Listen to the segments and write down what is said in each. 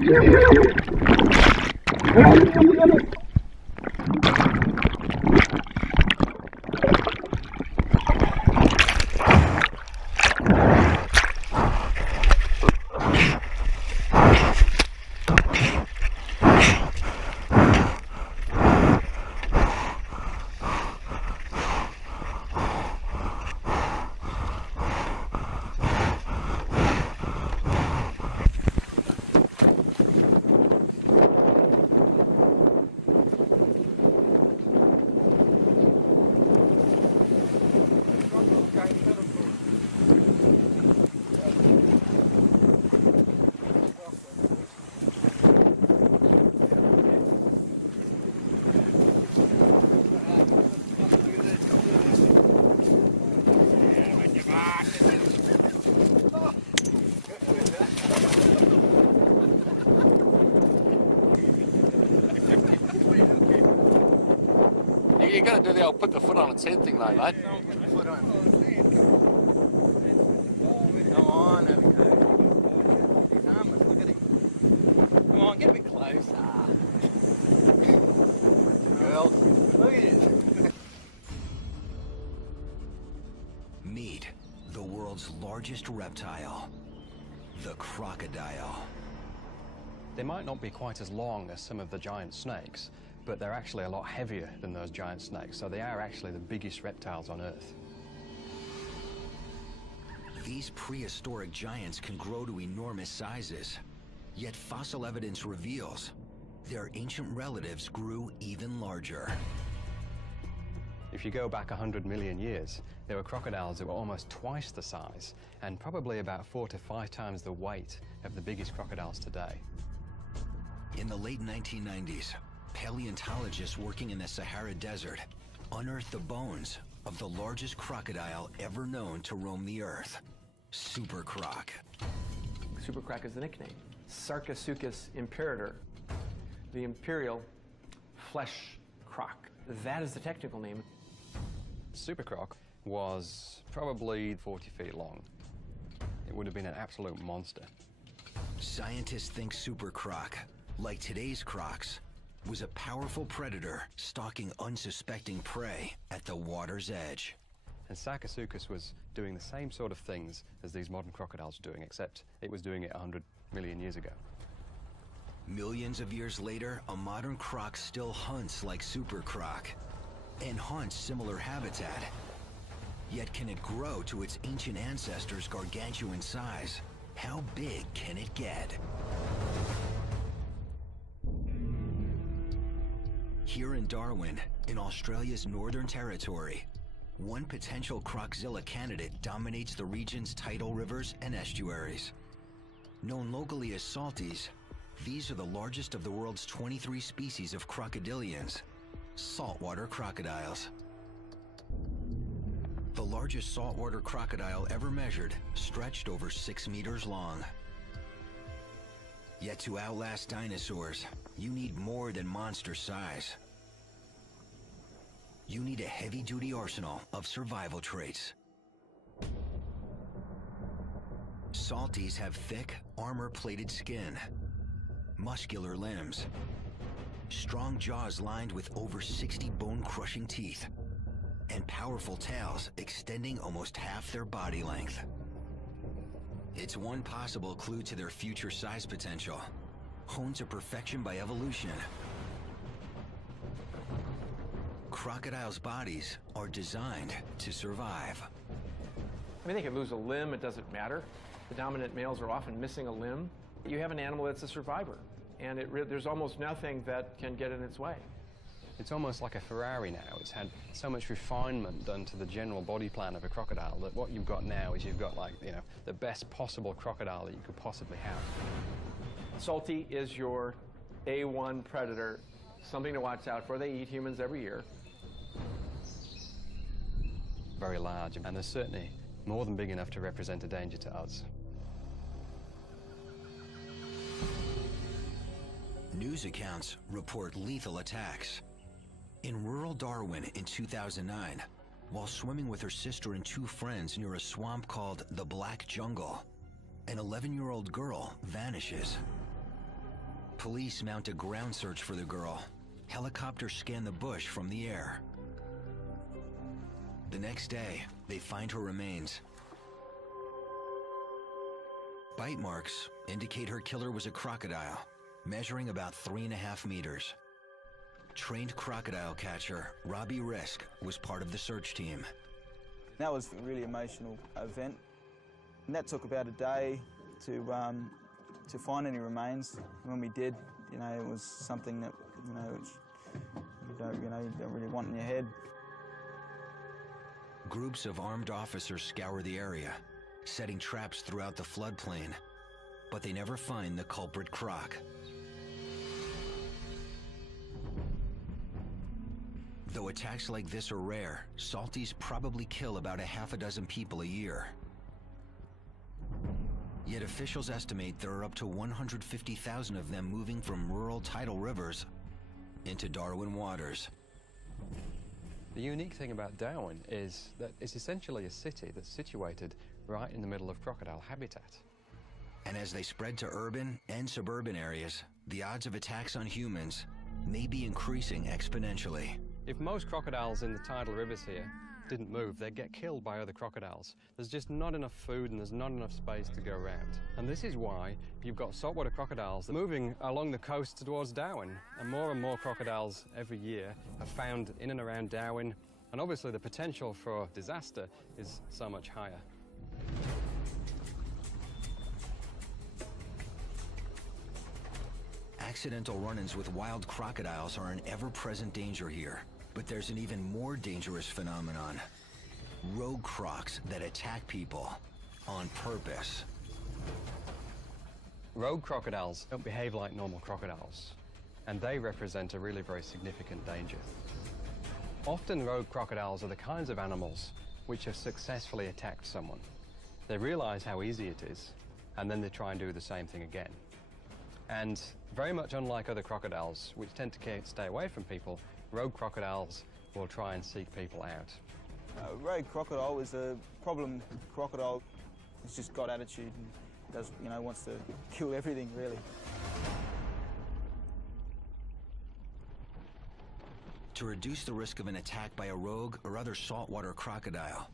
You got to do the old put the foot on its head thing though, mate. Put the foot on. Come on. His arm, look at him. Come on, get a bit closer. Girl, look at it. Meet the world's largest reptile, the crocodile. They might not be quite as long as some of the giant snakes, but they're actually a lot heavier than those giant snakes, so they are actually the biggest reptiles on Earth. These prehistoric giants can grow to enormous sizes, yet fossil evidence reveals their ancient relatives grew even larger. If you go back 100 million years, there were crocodiles that were almost twice the size and probably about 4 to 5 times the weight of the biggest crocodiles today. In the late 1990s, paleontologists working in the Sahara Desert unearthed the bones of the largest crocodile ever known to roam the Earth, Super Croc. Super Croc is the nickname. Sarcosuchus imperator, the imperial flesh croc. That is the technical name. Super Croc was probably 40 feet long. It would have been an absolute monster. Scientists think Super Croc, like today's crocs, was a powerful predator stalking unsuspecting prey at the water's edge. And Sarcosuchus was doing the same sort of things as these modern crocodiles are doing, except it was doing it 100 million years ago. Millions of years later, a modern croc still hunts like Super Croc and haunts similar habitat. Yet can it grow to its ancient ancestors' gargantuan size? How big can it get? Here in Darwin, in Australia's Northern Territory, one potential croczilla candidate dominates the region's tidal rivers and estuaries. Known locally as salties, these are the largest of the world's 23 species of crocodilians, saltwater crocodiles. The largest saltwater crocodile ever measured stretched over 6 meters long. Yet to outlast dinosaurs, you need more than monster size. You need a heavy-duty arsenal of survival traits. Salties have thick, armor-plated skin, muscular limbs, strong jaws lined with over 60 bone-crushing teeth, and powerful tails extending almost half their body length. It's one possible clue to their future size potential, honed to perfection by evolution. Crocodiles' bodies are designed to survive. I mean, they can lose a limb, it doesn't matter. The dominant males are often missing a limb. You have an animal that's a survivor, and there's almost nothing that can get in its way. It's almost like a Ferrari now. It's had so much refinement done to the general body plan of a crocodile that what you've got now is you've got, like, you know, the best possible crocodile that you could possibly have. Salty is your A1 predator, something to watch out for. They eat humans every year. Very large, and they're certainly more than big enough to represent a danger to us. News accounts report lethal attacks. In rural Darwin in 2009, while swimming with her sister and 2 friends near a swamp called the Black Jungle, an 11-year-old girl vanishes. Police mount a ground search for the girl. Helicopters scan the bush from the air. The next day, they find her remains. Bite marks indicate her killer was a crocodile, measuring about 3.5 meters. Trained crocodile catcher Robbie Risk was part of the search team. That was a really emotional event. And that took about a day to find any remains. When we did, it was something that, you don't really want in your head. Groups of armed officers scour the area, setting traps throughout the floodplain, but they never find the culprit croc. Though attacks like this are rare, salties probably kill about 6 people a year. Yet officials estimate there are up to 150,000 of them moving from rural tidal rivers into Darwin waters. The unique thing about Darwin is that it's essentially a city that's situated right in the middle of crocodile habitat. And as they spread to urban and suburban areas, the odds of attacks on humans may be increasing exponentially. If most crocodiles in the tidal rivers here didn't move, they'd get killed by other crocodiles. There's just not enough food and there's not enough space to go around. And this is why you've got saltwater crocodiles moving along the coast towards Darwin. And more crocodiles every year are found in and around Darwin. And obviously the potential for disaster is so much higher. Accidental run-ins with wild crocodiles are an ever-present danger here. But there's an even more dangerous phenomenon. Rogue crocs that attack people on purpose. Rogue crocodiles don't behave like normal crocodiles, and they represent a really very significant danger. Often rogue crocodiles are the kinds of animals which have successfully attacked someone. They realize how easy it is, and then they try and do the same thing again. And very much unlike other crocodiles, which tend to stay away from people, rogue crocodiles will try and seek people out. Rogue crocodile is a problem crocodile. It's just got attitude and does, wants to kill everything, really. To reduce the risk of an attack by a rogue or other saltwater crocodile,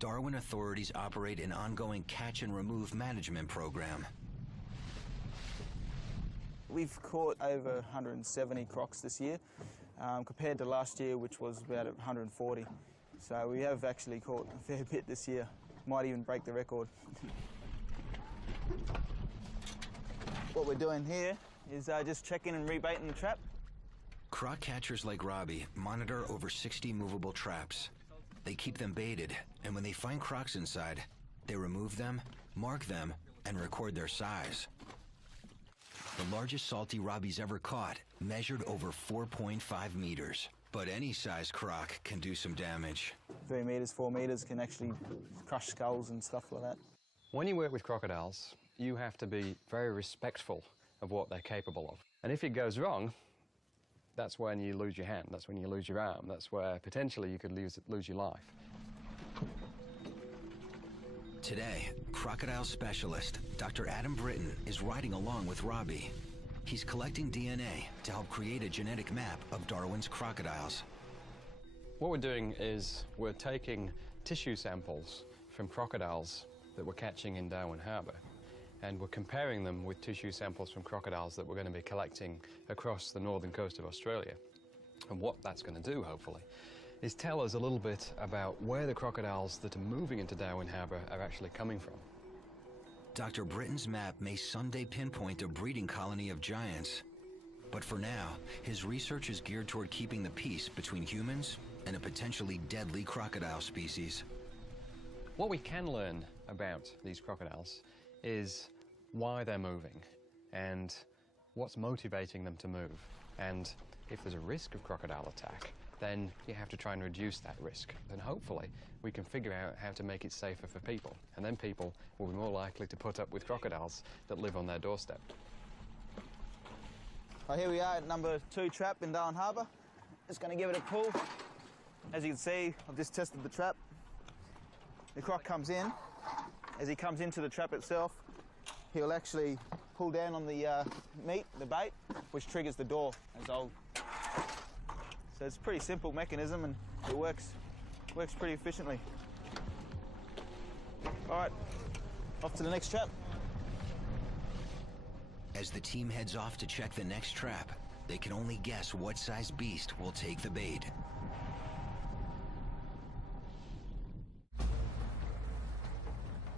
Darwin authorities operate an ongoing catch and remove management program. We've caught over 170 crocs this year, compared to last year, which was about 140. So we have actually caught a fair bit this year. Might even break the record. What we're doing here is just checking and rebaiting the trap. Croc catchers like Robbie monitor over 60 movable traps. They keep them baited, and when they find crocs inside, they remove them, mark them, and record their size. The largest salty Robbie's ever caught measured over 4.5 meters. But any size croc can do some damage. 3 meters, 4 meters can actually crush skulls and stuff like that. When you work with crocodiles, you have to be very respectful of what they're capable of. And if it goes wrong, that's when you lose your hand, that's when you lose your arm, that's where potentially you could lose your life. Today, crocodile specialist Dr. Adam Britton is riding along with Robbie. He's collecting DNA to help create a genetic map of Darwin's crocodiles. What we're doing is we're taking tissue samples from crocodiles that we're catching in Darwin Harbour, and we're comparing them with tissue samples from crocodiles that we're going to be collecting across the northern coast of Australia. And what that's going to do, hopefully, is tell us a little bit about where the crocodiles that are moving into Darwin Harbour are actually coming from. Dr. Britton's map may someday pinpoint a breeding colony of giants. But for now, his research is geared toward keeping the peace between humans and a potentially deadly crocodile species. What we can learn about these crocodiles is why they're moving and what's motivating them to move. And if there's a risk of crocodile attack, then you have to try and reduce that risk. And hopefully, we can figure out how to make it safer for people. And then people will be more likely to put up with crocodiles that live on their doorstep. Well, here we are at number 2 trap in Darwin Harbour. Just going to give it a pull. As you can see, I've just tested the trap. The croc comes in. As he comes into the trap itself, he'll actually pull down on the meat, the bait, which triggers the door as old. So it's a pretty simple mechanism and it works pretty efficiently. All right, off to the next trap. As the team heads off to check the next trap, they can only guess what size beast will take the bait.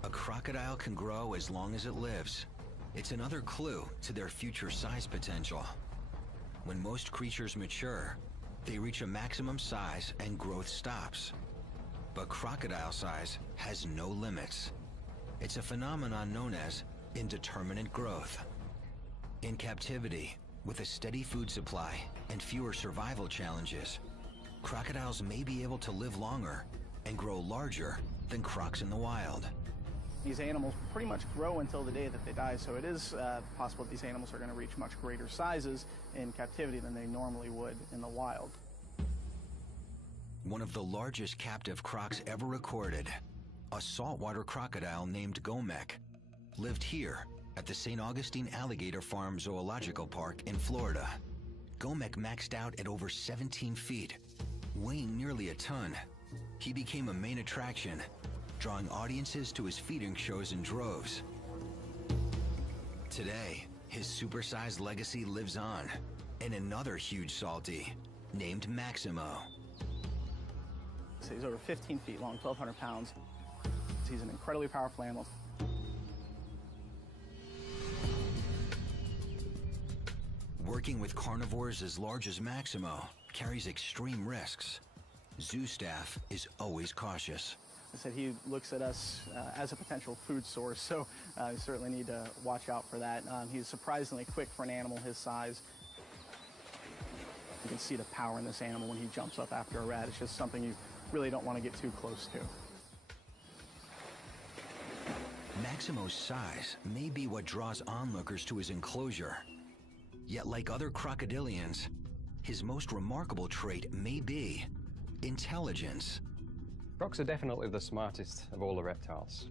A crocodile can grow as long as it lives. It's another clue to their future size potential. When most creatures mature, they reach a maximum size and growth stops. But crocodile size has no limits. It's a phenomenon known as indeterminate growth. In captivity, with a steady food supply and fewer survival challenges, crocodiles may be able to live longer and grow larger than crocs in the wild. These animals pretty much grow until the day that they die, so it is possible that these animals are going to reach much greater sizes in captivity than they normally would in the wild. One of the largest captive crocs ever recorded, a saltwater crocodile named Gomek, lived here at the St. Augustine Alligator Farm Zoological Park in Florida. Gomek maxed out at over 17 feet, weighing nearly a ton. He became a main attraction, drawing audiences to his feeding shows in droves. Today, his supersized legacy lives on in another huge salty named Maximo. So he's over 15 feet long, 1,200 pounds. He's an incredibly powerful animal. Working with carnivores as large as Maximo carries extreme risks. Zoo staff is always cautious. I said he looks at us as a potential food source, so we certainly need to watch out for that. He's surprisingly quick for an animal his size. You can see the power in this animal when he jumps up after a rat. It's just something you really don't want to get too close to. Maximo's size may be what draws onlookers to his enclosure. Yet like other crocodilians, his most remarkable trait may be intelligence. Crocs are definitely the smartest of all the reptiles.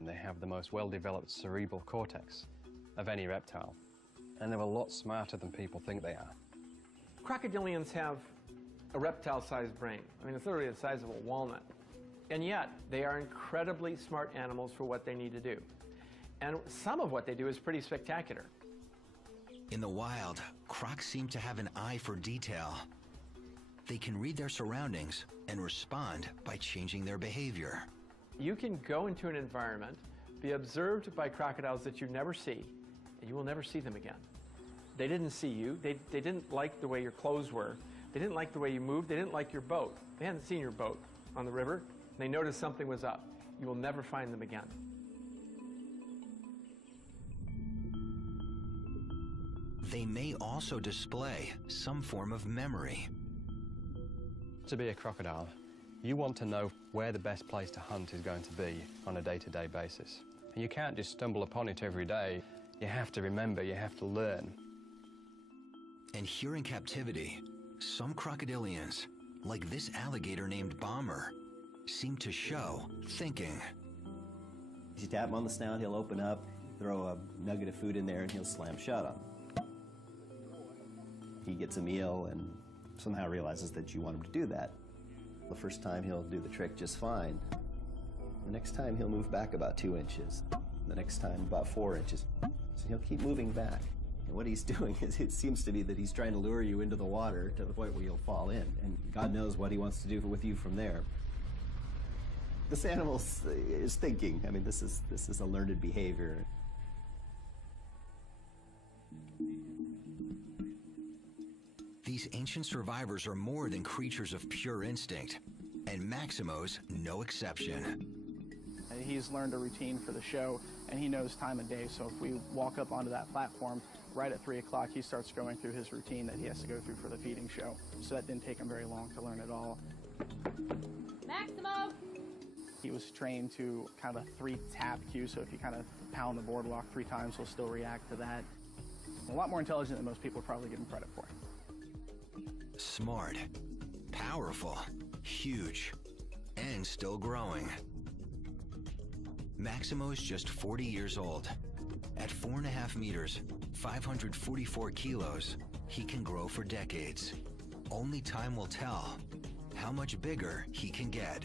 They have the most well-developed cerebral cortex of any reptile, and they're a lot smarter than people think they are. Crocodilians have a reptile-sized brain. I mean, it's literally the size of a walnut. And yet, they are incredibly smart animals for what they need to do. And some of what they do is pretty spectacular. In the wild, crocs seem to have an eye for detail. They can read their surroundings and respond by changing their behavior. You can go into an environment, be observed by crocodiles that you never see, and you will never see them again. They didn't see you. They didn't like the way your clothes were. They didn't like the way you moved. They didn't like your boat. They hadn't seen your boat on the river. They noticed something was up. You will never find them again. They may also display some form of memory. To be a crocodile, you want to know where the best place to hunt is going to be on a day-to-day basis. And you can't just stumble upon it every day. You have to remember, you have to learn. And here in captivity, some crocodilians, like this alligator named Bomber, seem to show thinking. If you tap him on the snout, he'll open up, throw a nugget of food in there, and he'll slam shut on. He gets a meal and somehow realizes that you want him to do that. The first time he'll do the trick just fine. The next time he'll move back about 2 inches. The next time about 4 inches. So he'll keep moving back. And what he's doing is, it seems to be that he's trying to lure you into the water to the point where you'll fall in. And God knows what he wants to do with you from there. This animal is thinking. I mean, this is a learned behavior. These ancient survivors are more than creatures of pure instinct, and Maximo's no exception. He's learned a routine for the show, and he knows time of day, so if we walk up onto that platform right at 3 o'clock, he starts going through his routine that he has to go through for the feeding show. So that didn't take him very long to learn it all. Maximo! He was trained to kind of a 3-tap cue, so if you kind of pound the boardwalk 3 times, he'll still react to that. A lot more intelligent than most people probably give him credit for. Smart, powerful, huge, and still growing. Maximo's just 40 years old, At 4.5 meters, 544 kilos, he can grow for decades. Only time will tell how much bigger he can get.